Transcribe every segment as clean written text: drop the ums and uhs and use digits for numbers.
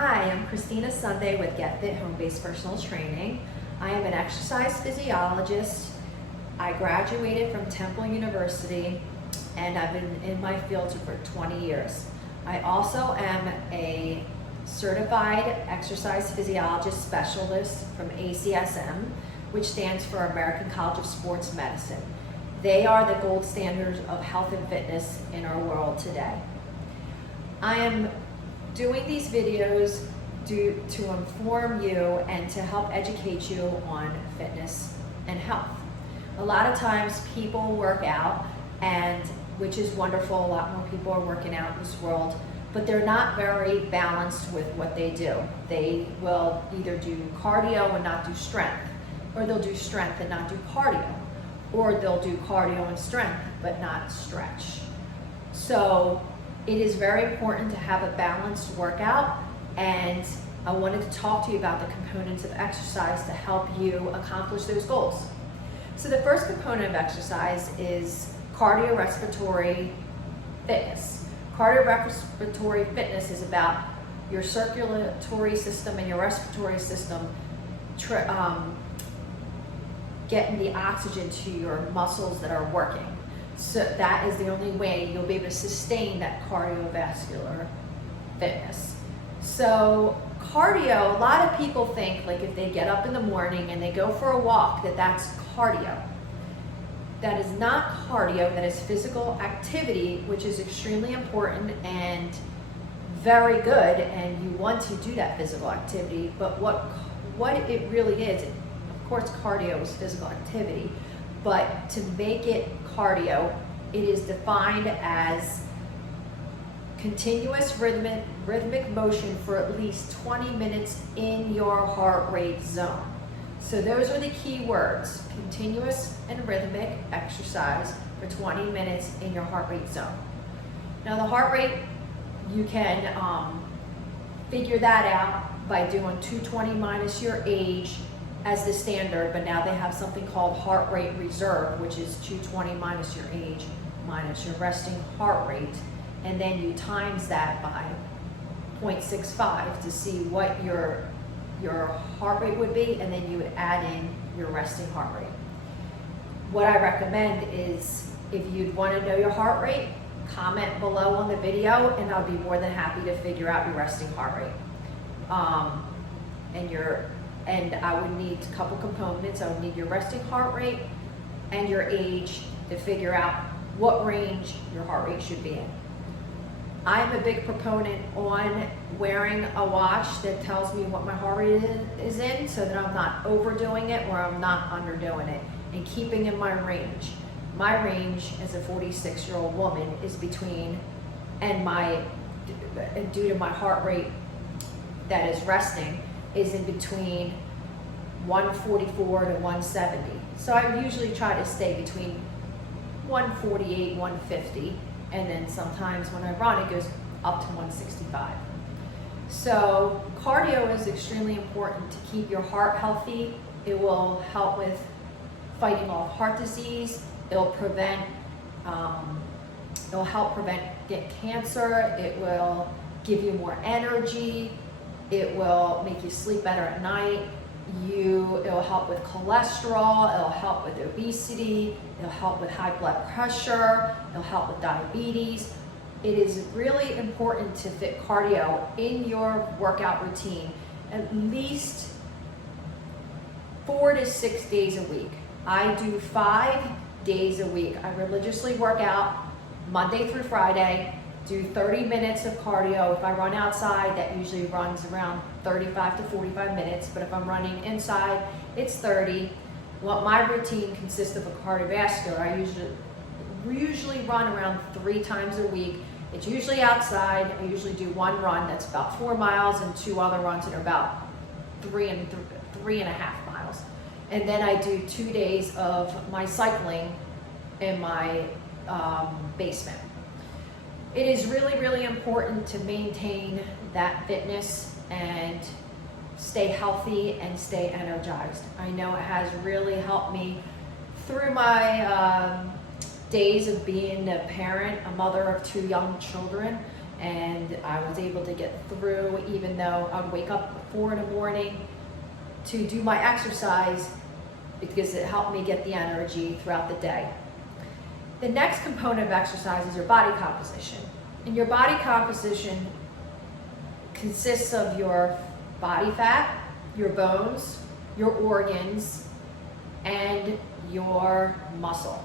Hi, I'm Christina Sunday with Get Fit Home-Based Personal Training. I am an exercise physiologist. I graduated from Temple University and I've been in my field for 20 years. I also am a certified exercise physiologist specialist from ACSM, which stands for American College of Sports Medicine. They are the gold standards of health and fitness in our world today. I am doing these videos to inform you and to help educate you on fitness and health. A lot of times people work out, and which is wonderful, a lot more people are working out in this world, but they're not very balanced with what they do. They will either do cardio and not do strength, or they'll do strength and not do cardio, or they'll do cardio and strength but not stretch. So it is very important to have a balanced workout, and I wanted to talk to you about the components of exercise to help you accomplish those goals. So the first component of exercise is cardiorespiratory fitness. Cardiorespiratory fitness is about your circulatory system and your respiratory system getting the oxygen to your muscles that are working. So that is the only way you'll be able to sustain that cardiovascular fitness. So cardio, a lot of people think like if they get up in the morning and they go for a walk, that's cardio. That is not cardio, that is physical activity, which is extremely important and very good, and you want to do that physical activity, but what it really is, of course cardio is physical activity, but to make it cardio, it is defined as continuous rhythmic motion for at least 20 minutes in your heart rate zone. So those are the key words: continuous and rhythmic exercise for 20 minutes in your heart rate zone. Now the heart rate, you can figure that out by doing 220 minus your age as the standard, but now they have something called heart rate reserve, which is 220 minus your age minus your resting heart rate, and then you times that by 0.65 to see what your heart rate would be, and then you would add in your resting heart rate. What I recommend is, if you'd want to know your heart rate, comment below on the video and I'll be more than happy to figure out your resting heart rate. And I would need a couple components. I would need your resting heart rate and your age to figure out what range your heart rate should be in. I'm a big proponent on wearing a watch that tells me what my heart rate is in, so that I'm not overdoing it or I'm not underdoing it, and keeping in my range. My range as a 46-year-old woman is between, due to my heart rate that is resting, is in between 144 to 170. So I usually try to stay between 148, 150, and then sometimes when I run it goes up to 165. So cardio is extremely important to keep your heart healthy. It will help with fighting off heart disease. It'll help prevent cancer. It will give you more energy. It will make you sleep better at night. It'll help with cholesterol. It'll help with obesity. It'll help with high blood pressure. It'll help with diabetes. It is really important to fit cardio in your workout routine at least 4 to 6 days a week. I do 5 days a week. I religiously work out Monday through Friday, do 30 minutes of cardio. If I run outside, that usually runs around 35 to 45 minutes, but if I'm running inside, it's 30. Well, my routine consists of a cardiovascular. I usually run around 3 times a week. It's usually outside. I usually do one run that's about 4 miles and 2 other runs that are about 3.5 miles. And then I do 2 days of my cycling in my basement. It is really, really important to maintain that fitness and stay healthy and stay energized. I know it has really helped me through my days of being a parent, a mother of 2 young children. and I was able to get through, even though I would wake up at 4 in the morning to do my exercise, because it helped me get the energy throughout the day. The next component of exercise is your body composition. And your body composition consists of your body fat, your bones, your organs, and your muscle,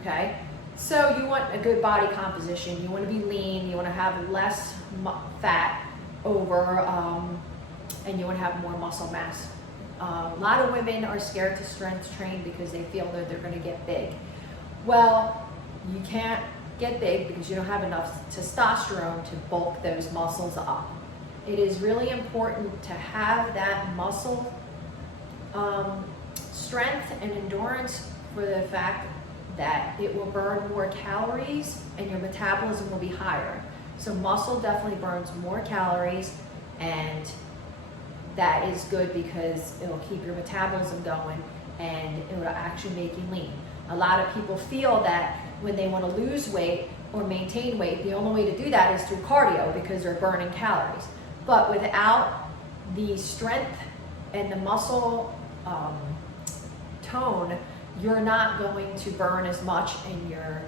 okay? So you want a good body composition. You want to be lean, you want to have less fat over, and you want to have more muscle mass. A lot of women are scared to strength train because they feel that they're going to get big. Well, you can't get big because you don't have enough testosterone to bulk those muscles up. It is really important to have that muscle strength and endurance for the fact that it will burn more calories and your metabolism will be higher. So muscle definitely burns more calories, and that is good because it will keep your metabolism going and it will actually make you lean. A lot of people feel that when they want to lose weight or maintain weight, the only way to do that is through cardio because they're burning calories. But without the strength and the muscle tone, you're not going to burn as much, and your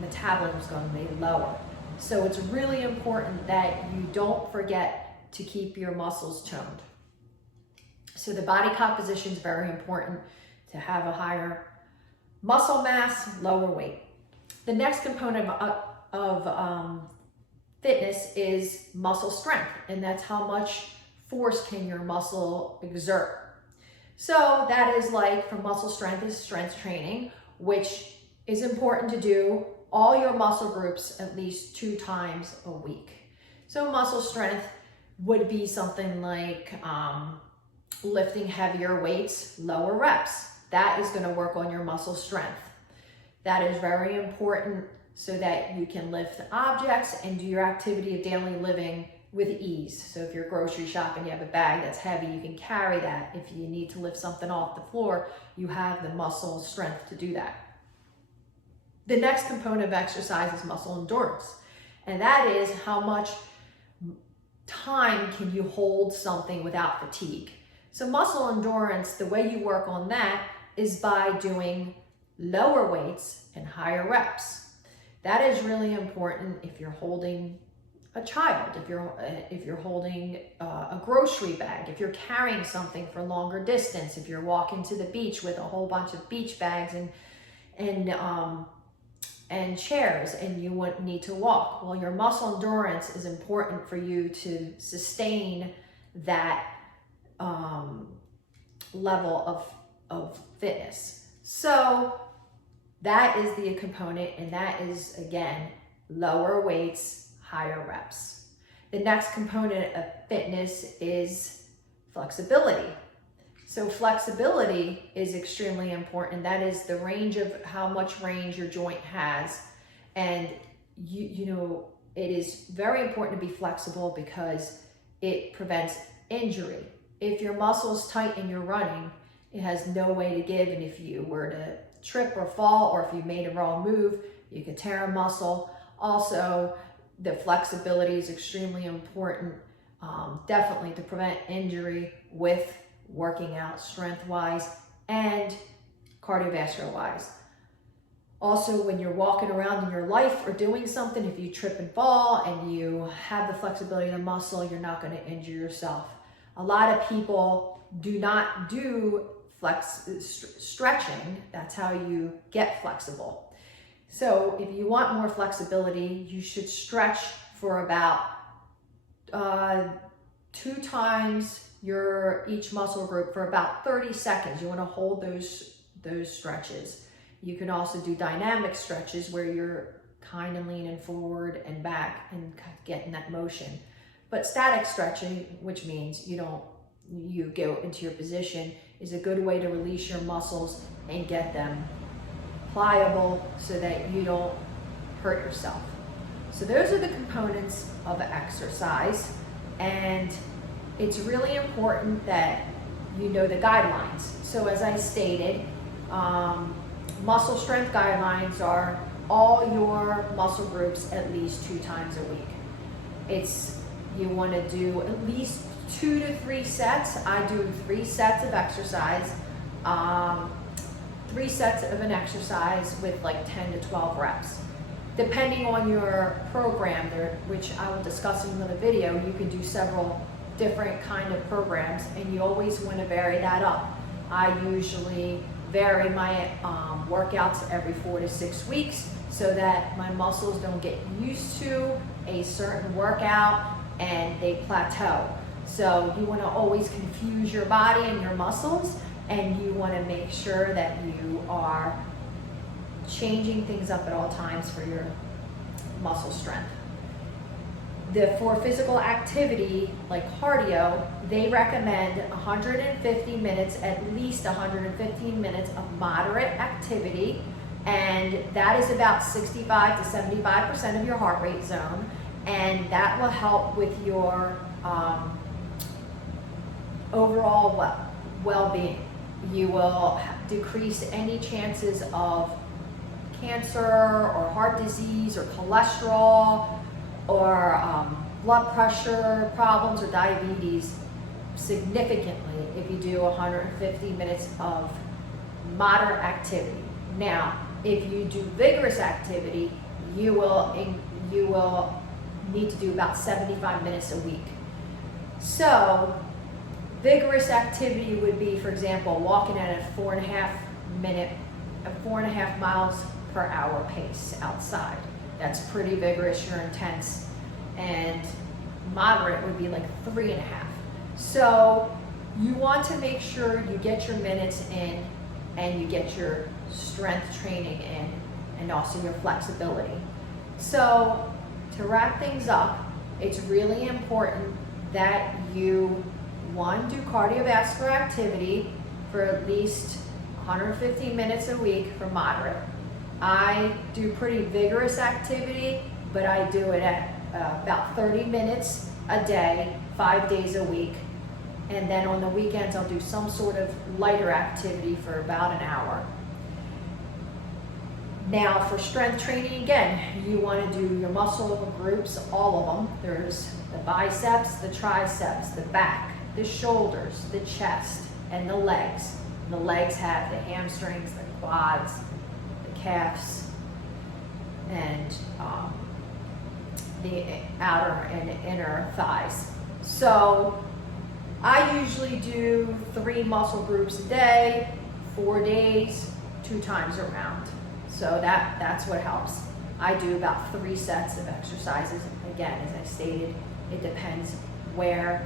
metabolism is going to be lower. So it's really important that you don't forget to keep your muscles toned. So the body composition is very important to have a higher muscle mass, lower weight. The next component of fitness is muscle strength, and that's how much force can your muscle exert. So that is like, for muscle strength is strength training, which is important to do all your muscle groups at least 2 times a week. So muscle strength would be something like lifting heavier weights, lower reps. That is going to work on your muscle strength. That is very important so that you can lift objects and do your activity of daily living with ease. So if you're grocery shopping, you have a bag that's heavy, you can carry that. If you need to lift something off the floor, you have the muscle strength to do that. The next component of exercise is muscle endurance. And that is how much time can you hold something without fatigue. So muscle endurance, the way you work on that is by doing lower weights and higher reps. That is really important if you're holding a child, if you're holding a grocery bag, if you're carrying something for longer distance, if you're walking to the beach with a whole bunch of beach bags and chairs, and you need to walk. Well, your muscle endurance is important for you to sustain that level of fitness. So that is the component, and that is, again, lower weights, higher reps. The next component of fitness is flexibility. So flexibility is extremely important. That is the range of how much range your joint has. And you know, it is very important to be flexible because it prevents injury. If your muscle's tight and you're running, it has no way to give. And if you were to trip or fall, or if you made a wrong move, you could tear a muscle. Also, the flexibility is extremely important, definitely to prevent injury with working out strength-wise and cardiovascular-wise. Also, when you're walking around in your life or doing something, if you trip and fall and you have the flexibility of the muscle, you're not going to injure yourself. A lot of people do not do stretching. That's how you get flexible. So if you want more flexibility, you should stretch for about 2 times each muscle group for about 30 seconds. You want to hold those stretches. You can also do dynamic stretches where you're kind of leaning forward and back and getting that motion. But static stretching, which means you go into your position, is a good way to release your muscles and get them pliable so that you don't hurt yourself. So those are the components of exercise, and it's really important that you know the guidelines. So as I stated, muscle strength guidelines are all your muscle groups at least 2 times a week. You want to do at least 2 to 3 sets. I do 3 sets of exercise, 3 sets of an exercise with like 10 to 12 reps. Depending on your program, which I will discuss in another video, you can do several different kind of programs, and you always want to vary that up. I usually vary my workouts every 4 to 6 weeks so that my muscles don't get used to a certain workout and they plateau. So you want to always confuse your body and your muscles, and you want to make sure that you are changing things up at all times for your muscle strength. For physical activity like cardio, they recommend 150 minutes, at least 115 minutes of moderate activity, and that is about 65 to 75% of your heart rate zone, and that will help with your overall well-being. You will decrease any chances of cancer or heart disease or cholesterol or blood pressure problems or diabetes significantly if you do 150 minutes of moderate activity. Now, if you do vigorous activity, you will need to do about 75 minutes a week. So, vigorous activity would be, for example, walking at a 4.5 miles per hour pace outside. That's pretty vigorous, you're intense. And moderate would be like 3.5. So you want to make sure you get your minutes in and you get your strength training in and also your flexibility. So to wrap things up, it's really important that you, one, do cardiovascular activity for at least 150 minutes a week for moderate. I do pretty vigorous activity, but I do it at about 30 minutes a day, 5 days a week. And then on the weekends, I'll do some sort of lighter activity for about an hour. Now for strength training, again, you want to do your muscle groups, all of them. There's the biceps, the triceps, the back, the shoulders, the chest, and the legs. And the legs have the hamstrings, the quads, the calves, and the outer and inner thighs. So I usually do 3 muscle groups a day, 4 days, 2 times around. So that's what helps. I do about 3 sets of exercises. Again, as I stated, it depends what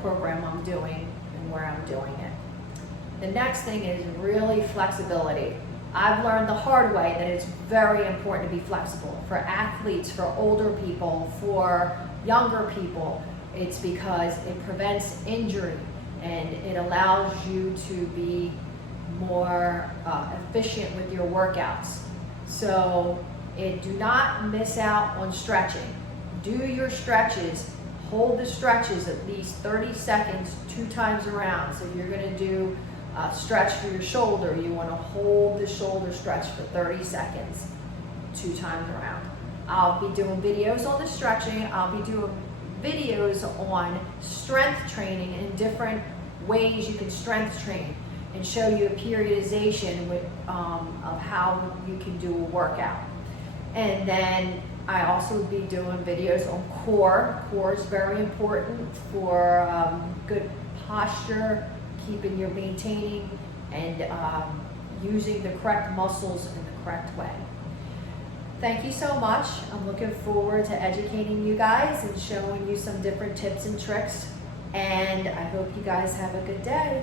program I'm doing and where I'm doing it. The next thing is really flexibility. I've learned the hard way that it's very important to be flexible for athletes, for older people, for younger people. It's because it prevents injury and it allows you to be more efficient with your workouts. So do not miss out on stretching. Do your stretches. Hold the stretches at least 30 seconds 2 times around. So if you're going to do a stretch for your shoulder, you want to hold the shoulder stretch for 30 seconds 2 times around. I'll be doing videos on the stretching. I'll be doing videos on strength training and different ways you can strength train and show you a periodization of how you can do a workout. And then I also will be doing videos on core. Core is very important for good posture, maintaining and using the correct muscles in the correct way. Thank you so much. I'm looking forward to educating you guys and showing you some different tips and tricks. And I hope you guys have a good day.